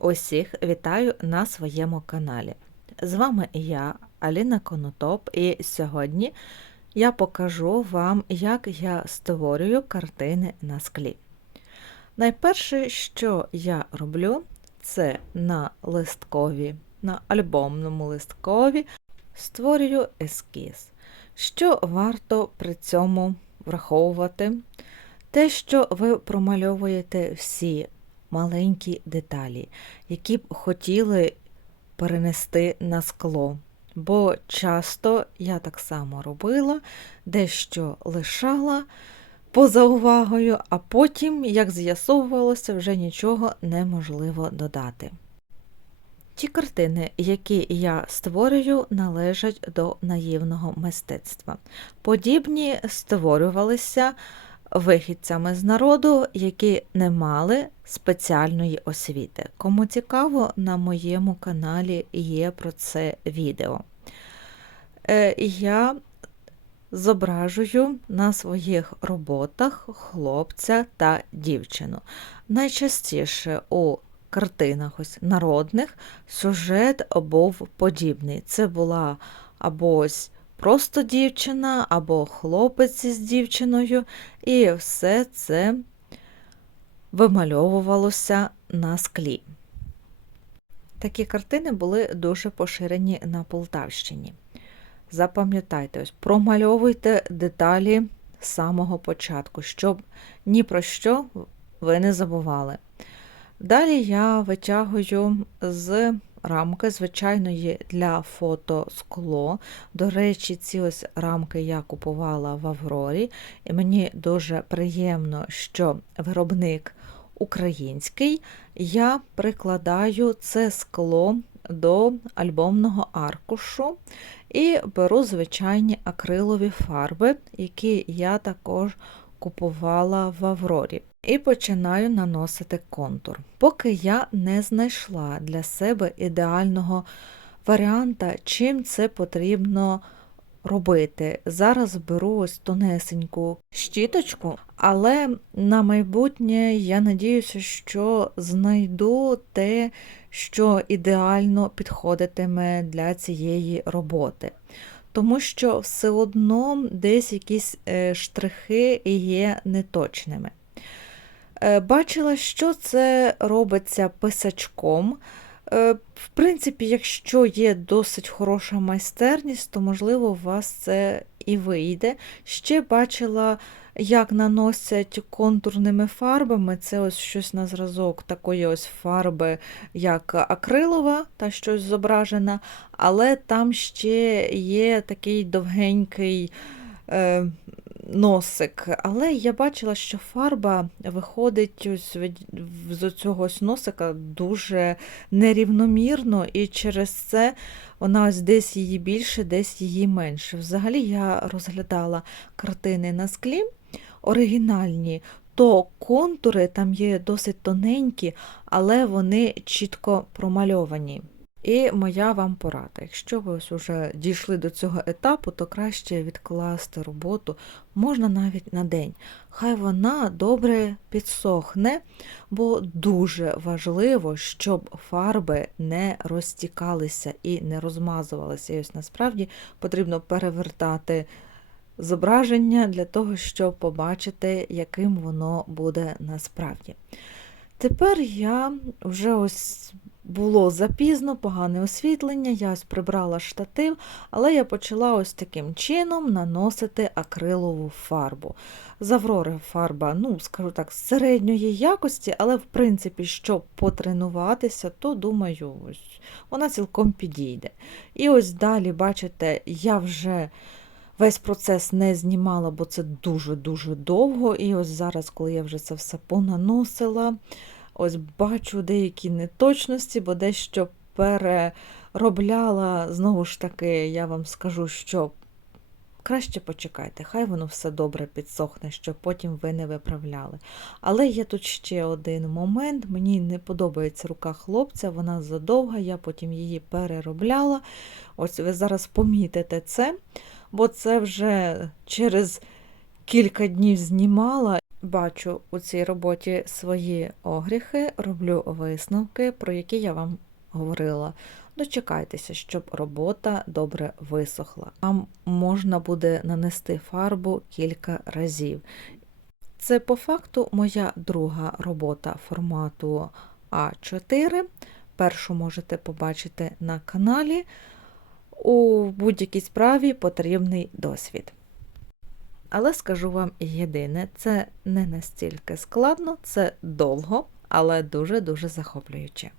Усіх вітаю на своєму каналі. З вами я, Аліна Конотоп, і сьогодні я покажу вам, як я створюю картини на склі. Найперше, що я роблю, це на листкові, на альбомному листкові створюю ескіз. Що варто при цьому враховувати? Те, що ви промальовуєте всі маленькі деталі, які б хотіли перенести на скло. Бо часто я так само робила, дещо лишала поза увагою, а потім, як з'ясовувалося, вже нічого неможливо додати. Ті картини, які я створюю, належать до наївного мистецтва. Подібні створювалися вихідцями з народу, які не мали спеціальної освіти. Кому цікаво, на моєму каналі є про це відео. Е, Я зображую на своїх роботах хлопця та дівчину. Найчастіше у картинах ось народних сюжет був подібний. Це була або ось просто дівчина, або хлопець із дівчиною, і все це вимальовувалося на склі. Такі картини були дуже поширені на Полтавщині. Запам'ятайте, ось, промальовуйте деталі з самого початку, щоб ні про що ви не забували. Далі я витягую з рамки звичайної для фото скло. До речі, ці ось рамки я купувала в Аврорі, і мені дуже приємно, що виробник український, я прикладаю це скло до альбомного аркушу і беру звичайні акрилові фарби, які я також купувала в Аврорі. І починаю наносити контур. Поки я не знайшла для себе ідеального варіанта, чим це потрібно робити. Зараз беру ось тонесеньку щіточку, але на майбутнє я надіюся, що знайду те, що ідеально підходитиме для цієї роботи. Тому що все одно десь якісь е, штрихи є неточними. Е, бачила, що це робиться писачком. Е, в принципі, якщо є досить хороша майстерність, то, можливо, у вас це і вийде. Ще бачила, як наносять контурними фарбами. Це ось щось на зразок такої ось фарби, як акрилова, та щось зображена, але там ще є такий довгенький. Носик, але я бачила, що фарба виходить ось з цього носика дуже нерівномірно, і через це вона ось десь її більше, десь її менше. Взагалі я розглядала картини на склі оригінальні, то контури там є досить тоненькі, але вони чітко промальовані. І моя вам порада. Якщо ви ось уже дійшли до цього етапу, то краще відкласти роботу можна навіть на день. Хай вона добре підсохне, бо дуже важливо, щоб фарби не розтікалися і не розмазувалися. І ось насправді потрібно перевертати зображення для того, щоб побачити, яким воно буде насправді. Тепер я вже ось було запізно, погане освітлення, я ось прибрала штатив, але я почала ось таким чином наносити акрилову фарбу. З Аврори фарба, ну, скажу так, середньої якості, але, в принципі, щоб потренуватися, то думаю, ось вона цілком підійде. І ось далі, бачите, я вже. Весь процес не знімала, бо це дуже-дуже довго. І ось зараз, коли я вже це все понаносила, ось бачу деякі неточності, бо дещо переробляла. Знову ж таки, я вам скажу, що краще почекайте, хай воно все добре підсохне, щоб потім ви не виправляли. Але є тут ще один момент. Мені не подобається рука хлопця, вона задовга, я потім її переробляла. Ось ви зараз помітите це бо це вже через кілька днів знімала. Бачу у цій роботі свої огріхи, роблю висновки, про які я вам говорила. Дочекайтеся, щоб робота добре висохла. Вам можна буде нанести фарбу кілька разів. Це по факту моя друга робота формату А4. Першу можете побачити на каналі. У будь-якій справі потрібний досвід. Але скажу вам єдине, це не настільки складно, це довго, але дуже-дуже захоплююче.